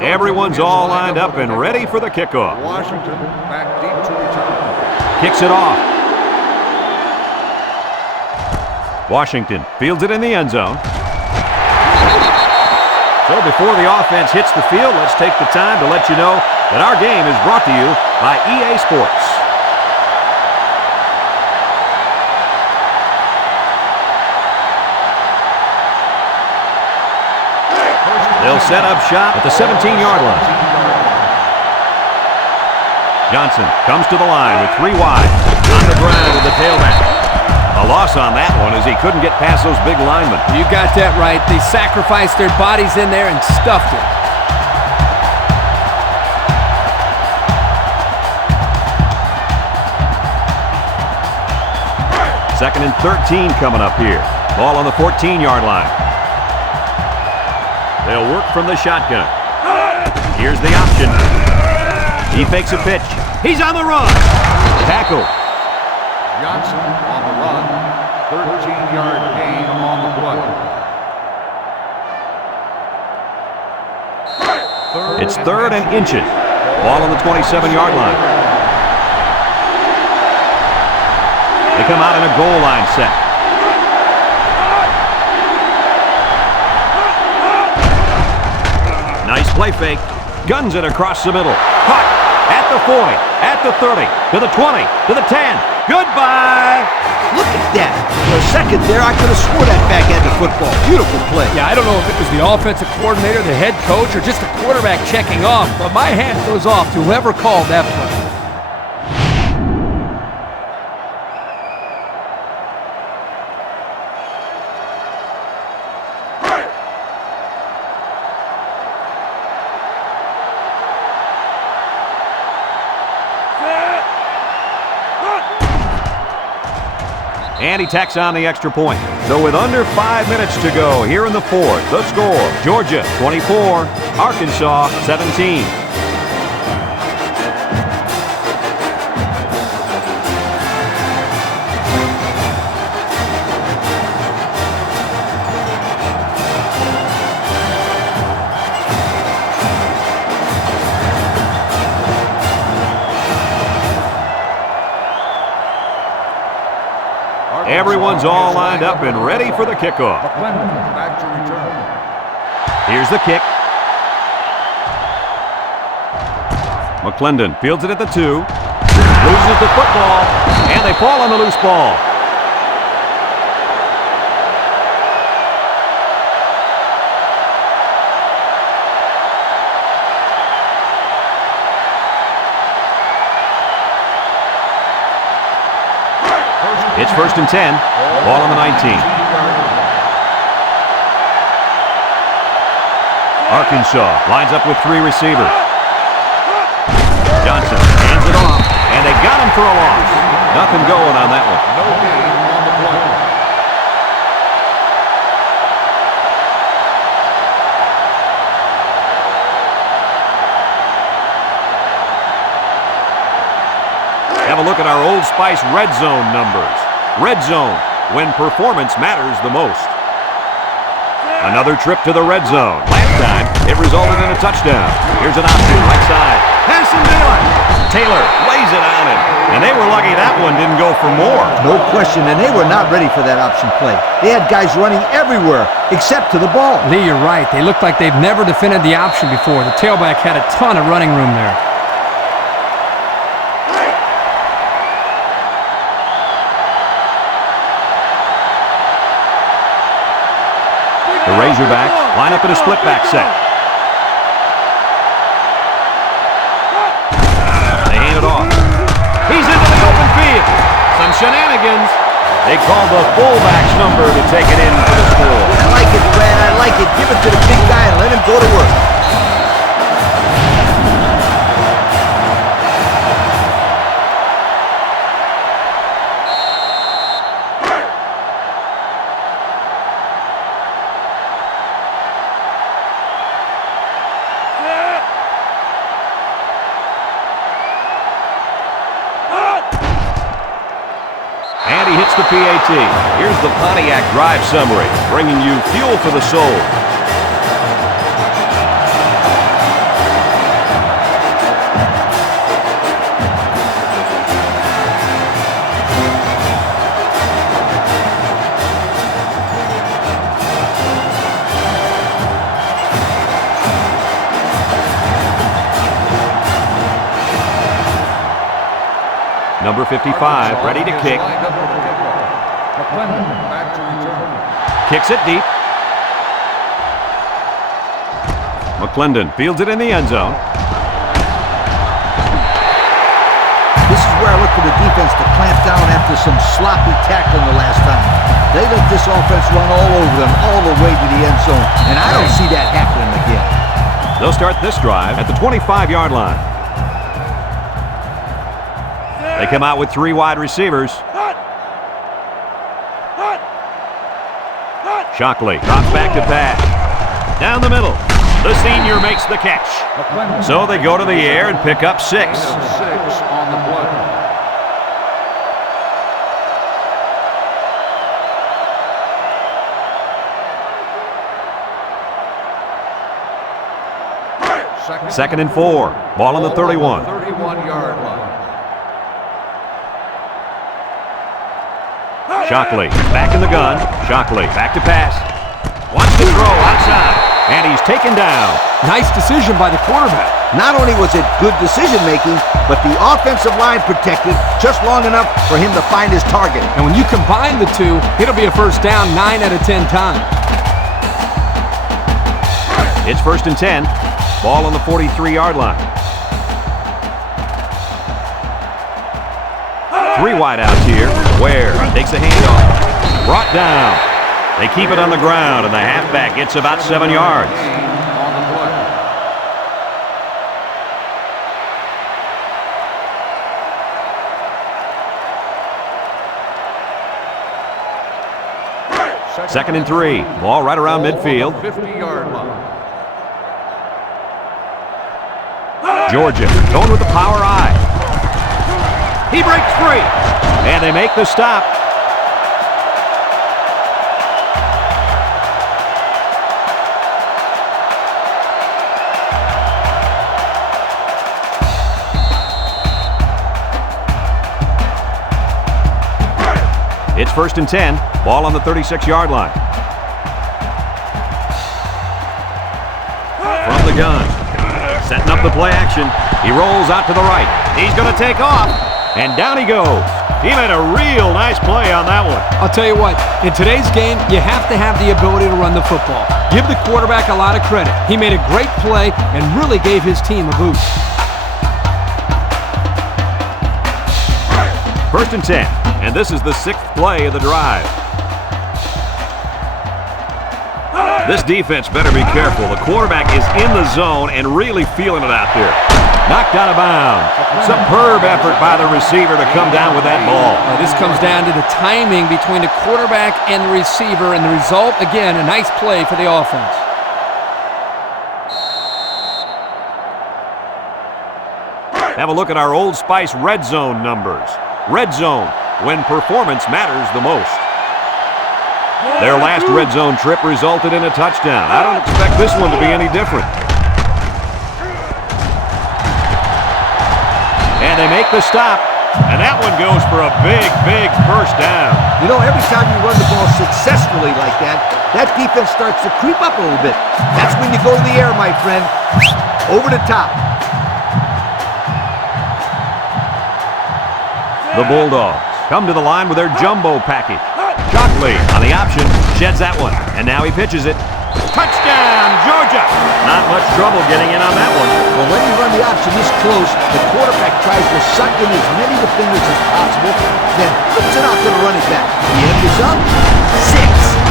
Everyone's all lined up and ready for the kickoff. Washington back deep to return. Kicks it off. Washington fields it in the end zone. So before the offense hits the field, let's take the time to let you know that our game is brought to you by EA Sports. They'll set up shop at the 17-yard line. Johnson comes to the line with 3 wide. On the ground with the tailback. A loss on that one as he couldn't get past those big linemen. You got that right. They sacrificed their bodies in there and stuffed it. Second and 13 coming up here. Ball on the 14-yard line. They'll work from the shotgun. Here's the option. He fakes a pitch. He's on the run. Tackle. Johnson on the run. 13-yard gain on the play. It's third and inches. Ball on the 27-yard line. They come out in a goal line set. Nice play fake. Guns it across the middle. Caught at the 40, at the 30, to the 20, to the 10. Goodbye. Look at that. For a second there, I could have swore that back had the football. Beautiful play. Yeah, I don't know if it was the offensive coordinator, the head coach, or just the quarterback checking off, but my hat goes off to whoever called that play. And he tacks on the extra point. So with under 5 minutes to go here in the fourth, the score, Georgia 24, Arkansas 17. Everyone's all lined up and ready for the kickoff. Back to return. Here's the kick. McClendon fields it at the 2. Loses the football, and they fall on the loose ball. It's first and 10. Ball on the 19. Arkansas lines up with 3 receivers. Johnson hands it off, and they got him for a loss. Nothing going on that one. No gain on the play. Have a look at our Old Spice red zone numbers. Red zone, when performance matters the most. Another trip to the red zone. Last time, it resulted in a touchdown. Here's an option, right side. Passing Taylor lays it on him. And they were lucky that one didn't go for more. No question, and they were not ready for that option play. They had guys running everywhere except to the ball. Lee, you're right. They look like they've never defended the option before. The tailback had a ton of running room there. The Razorbacks line up in a split back set. They hand it off. He's into the open field. Some shenanigans. They called the fullback's number to take it in for the score. I like it, Brad. I like it. Give it to the big guy and let him go to work. The PAT. Here's the Pontiac Drive Summary, bringing you fuel for the soul. Number 55, ready to kick. Back to return. Kicks it deep. McClendon fields it in the end zone. This is where I look for the defense to clamp down after some sloppy tackling the last time. They let this offense run all over them all the way to the end zone, and I don't see that happening again. They'll start this drive at the 25-yard line. They come out with 3 wide receivers. Shockley drops back to pass. Down the middle. The senior makes the catch. So they go to the air and pick up 6. 6 on the play. Second and 4. Ball on the 31. 31-yard line. Shockley back in the gun. Shockley back to pass. Wants to throw outside. And he's taken down. Nice decision by the quarterback. Not only was it good decision-making, but the offensive line protected just long enough for him to find his target. And when you combine the two, it'll be a first down 9 out of 10 times. It's first and 10. Ball on the 43-yard line. 3 wideouts here. Ware takes a handoff. Brought down. They keep it on the ground, and the halfback gets about 7 yards. On the play. Second and 3. Ball right around midfield. 50-yard line. Georgia going with the power eye. He breaks free. And they make the stop. It's first and 10. Ball on the 36-yard line. From the gun. Setting up the play action. He rolls out to the right. He's going to take off. And down he goes. He made a real nice play on that one. I'll tell you what, in today's game, you have to have the ability to run the football. Give the quarterback a lot of credit. He made a great play and really gave his team a boost. First and 10. And this is the 6th play of the drive. This defense better be careful. The quarterback is in the zone and really feeling it out there. Knocked out of bounds. Superb effort by the receiver to come down with that ball. This comes down to the timing between the quarterback and the receiver, and the result, again, a nice play for the offense. Have a look at our Old Spice red zone numbers. Red zone, when performance matters the most. Their last red zone trip resulted in a touchdown. I don't expect this one to be any different. And they make the stop, and that one goes for a big, big first down. You know, every time you run the ball successfully like that, that defense starts to creep up a little bit. That's when you go to the air, my friend. Over the top. The Bulldogs come to the line with their jumbo package. Shockley on the option, sheds that one, and now he pitches it. Touchdown, Georgia! Not much trouble getting in on that one. Well, when you run the option this close, the quarterback tries to suck in as many defenders as possible, then flips it out to the running back. The end is up. 6.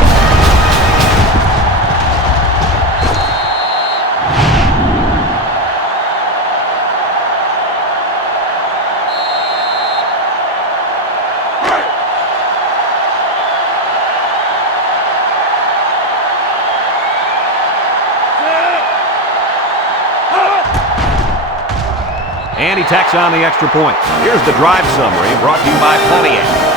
And he tacks on the extra point. Here's the drive summary brought to you by Pontiac.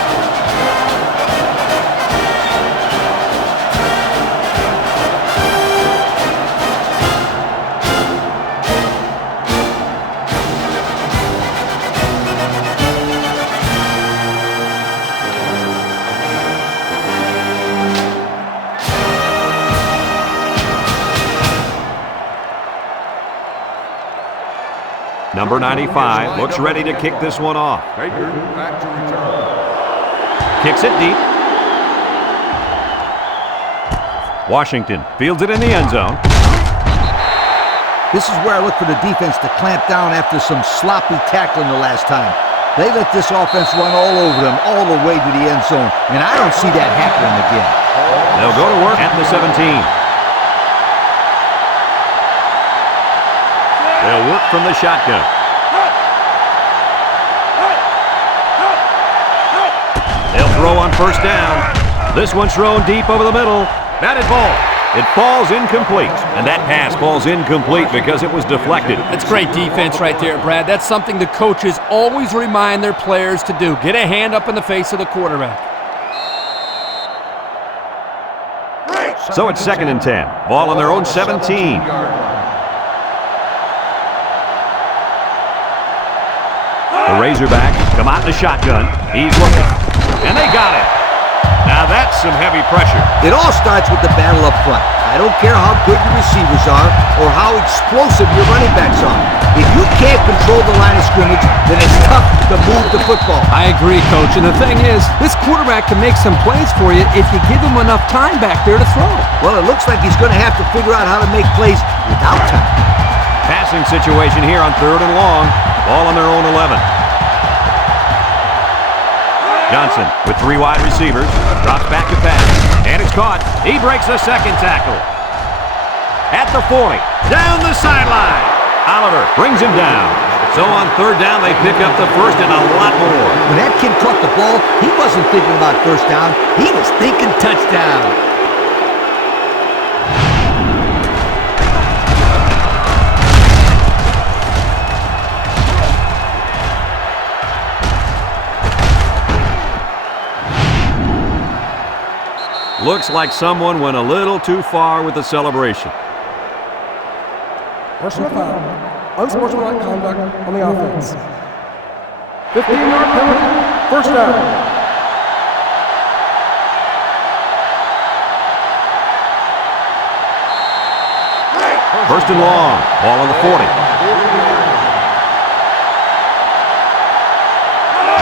Number 95 looks ready to kick this one off. Baker back to return. Kicks it deep. Washington fields it in the end zone. This is where I look for the defense to clamp down after some sloppy tackling the last time. They let this offense run all over them all the way to the end zone, and I don't see that happening again. They'll go to work at the 17. They'll work from the shotgun. They'll throw on first down. This one's thrown deep over the middle. Batted ball. It falls incomplete. And that pass falls incomplete because it was deflected. That's great defense right there, Brad. That's something the coaches always remind their players to do. Get a hand up in the face of the quarterback. So it's 2nd and 10. Ball on their own 17. The Razorbacks come out in the shotgun. He's looking. And they got it. Now that's some heavy pressure. It all starts with the battle up front. I don't care how good your receivers are or how explosive your running backs are. If you can't control the line of scrimmage, then it's tough to move the football. I agree, Coach. And the thing is, this quarterback can make some plays for you if you give him enough time back there to throw. Well, it looks like he's going to have to figure out how to make plays without time. Passing situation here on 3rd and long. Ball on their own 11. Johnson with 3 wide receivers, drops back to pass, and it's caught. He breaks the second tackle. At the 40, down the sideline. Oliver brings him down. So on 3rd down, they pick up the first and a lot more. When that kid caught the ball, he wasn't thinking about first down. He was thinking touchdown. Looks like someone went a little too far with the celebration. Personal foul. Unsportsmanlike conduct on the offense. 15-yard penalty. First down. First and long. Ball on the 40.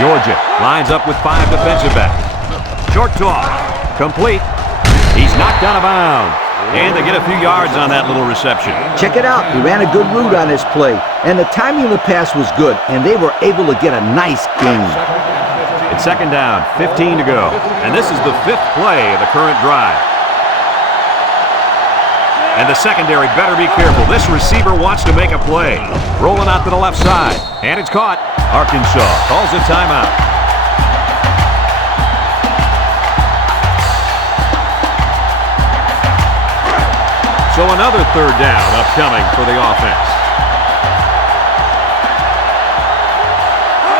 Georgia lines up with 5 defensive backs. Short toss. Complete. He's knocked out of bounds. And they get a few yards on that little reception. Check it out. He ran a good route on this play. And the timing of the pass was good. And they were able to get a nice gain. It's 2nd down, 15 to go. And this is the 5th play of the current drive. And the secondary better be careful. This receiver wants to make a play. Rolling out to the left side. And it's caught. Arkansas calls a timeout. So another 3rd down upcoming for the offense.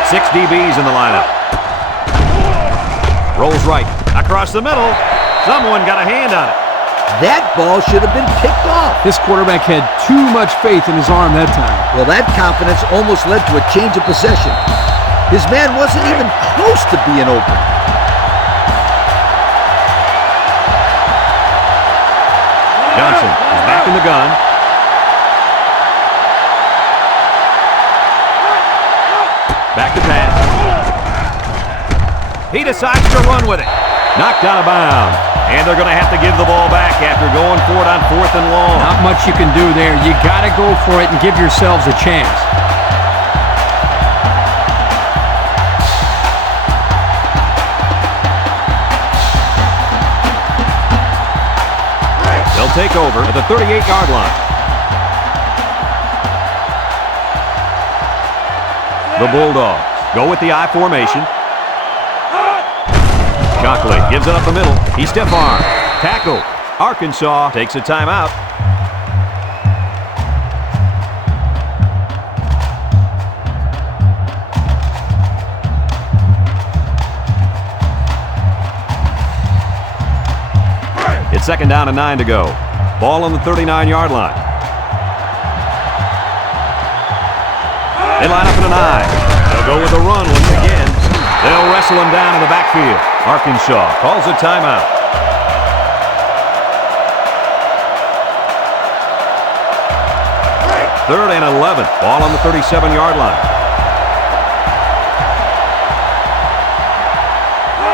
6 DBs in the lineup. Rolls right. Across the middle. Someone got a hand on it. That ball should have been picked off. This quarterback had too much faith in his arm that time. Well, that confidence almost led to a change of possession. His man wasn't even close to being open. Johnson is back in the gun. Back to pass. He decides to run with it. Knocked out of bounds. And they're going to have to give the ball back after going for it on 4th and long. Not much you can do there. You got to go for it and give yourselves a chance. They'll take over at the 38-yard line. The Bulldogs go with the I formation. Shockley gives it up the middle. He stiff arm. Tackle. Arkansas takes a timeout. It's 2nd down and 9 to go. Ball on the 39-yard line. They line up in an I. They'll go with a run once again. They'll wrestle him down in the backfield. Arkansas calls a timeout. 3rd and 11. Ball on the 37-yard line.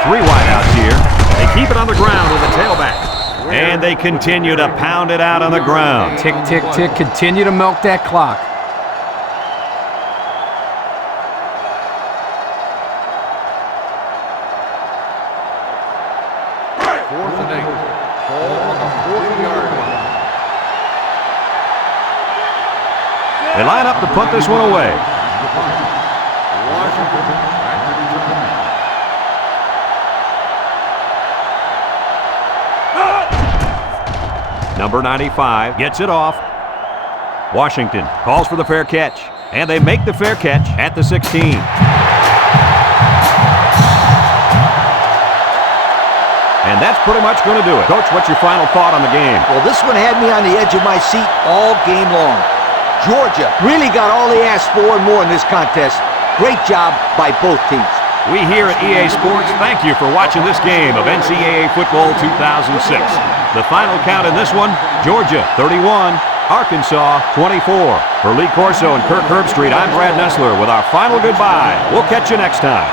3 wideouts here. They keep it on the ground with the tailback. And they continue to pound it out on the ground. Tick, tick, tick. Continue to milk that clock. Fourth and 8. Ball on the 40-yard line. They line up to punt this one away. Washington back to return. Number 95 gets it off. Washington calls for the fair catch. And they make the fair catch at the 16. And that's pretty much going to do it. Coach, what's your final thought on the game? Well, this one had me on the edge of my seat all game long. Georgia really got all they asked for and more in this contest. Great job by both teams. We here at EA Sports thank you for watching this game of NCAA Football 2006. The final count in this one, Georgia 31, Arkansas 24. For Lee Corso and Kirk Herbstreit, I'm Brad Nessler with our final goodbye. We'll catch you next time.